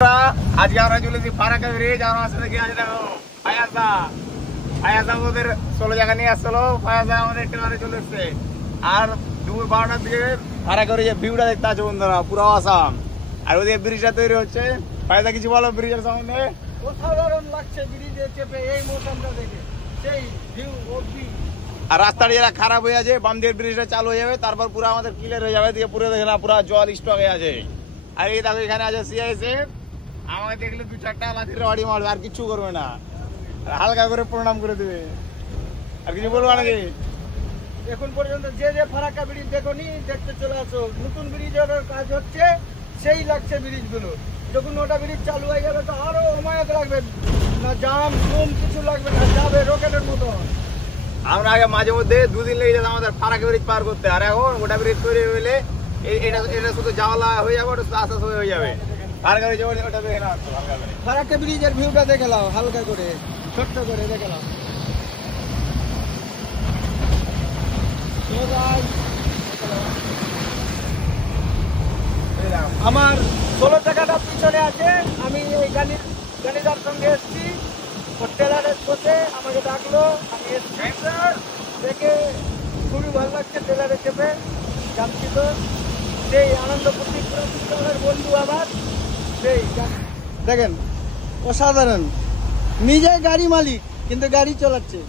আজকে আমরা চলেছি ফারাক্কা ব্রিজ। আমার সাথে কি আছে দেখো, ফায়াজা। ফায়াজা ওদের 16 জায়গা নিয়ে আসলো। ফায়াজা আমাদের ট্রেনে চলে এসছে। আর দুপুর 12টার দিকে ফারাক্কা ব্রিজের ভিউটা দেখতে আছে বন্ধুরা, পুরো আসাম। আর ওদিকে ব্রিজটা তৈরি হচ্ছে। ফায়াজা কিছু বলো ব্রিজের সম্বন্ধে। অসাধারণ লাগছে ব্রিজে চেপে এই মৌসুমটা দেখে, সেই ভিউ অবধি। আর রাস্তাটা যেটা খারাপ হয়ে আছে, বাম দিকের ব্রিজটা চালু হয়ে যাবে, তারপর পুরো আমাদের ক্লিয়ার হয়ে যাবে। দিয়ে পুরো দেখে না, পুরো জল স্টকে আছে। আর এই দেখো এখানে আছে সিআইএসএফ। আমাকে দেখলে 2-4টা লাঠির বাড়ি মারবে, আর কিছু করবে না, হালকা করে প্রণাম করে দেবে। আর কিছু বলবো নাকি? এখন পর্যন্ত যে যে ফারাক্কা ব্রিজ দেখোনি, দেখতে চলে আসো। নতুন ব্রিজের কাজ হচ্ছে, সেই লাগছে ব্রিজগুলো। যখন ওটা ব্রিজ চালু হয়ে যাবে তো আরো অমায়ক লাগবে, না জাম জুম কিছু লাগবে না, যাবে রকেটের মতো। আমরা আগে মাঝে মধ্যে 2 দিন লেগে যেত আমাদের ফারাক্কা ব্রিজ পার করতে। আর এখন ওটা ব্রিজ তৈরি হলে এটা শুধু যাওয়া হয়ে যাবে, ওটা আস্তে আস্তে হয়ে যাবে। ফারাক্কা ব্রিজ ওটা দেখে না, হালকা করে ফারাক্কা ব্রিজের ভিউটা দেখে নাও, হালকা করে ছোট্ট করে দেখে নাও। আমার 16 টাকাটা পিছনে আছে। আমি এই গানিদার সঙ্গে এসছি, ট্রেলারের বসে আমাকে ডাকলো, আমি এসছি। দেখে খুবই ভালো লাগছে ট্রেলারে চেপে যাচ্ছি। তো সেই আনন্দ প্রতীকের বন্ধু আমার, সেই দেখেন অসাধারণ। নিজে গাড়ি মালিক কিন্তু গাড়ি চালাচ্ছে।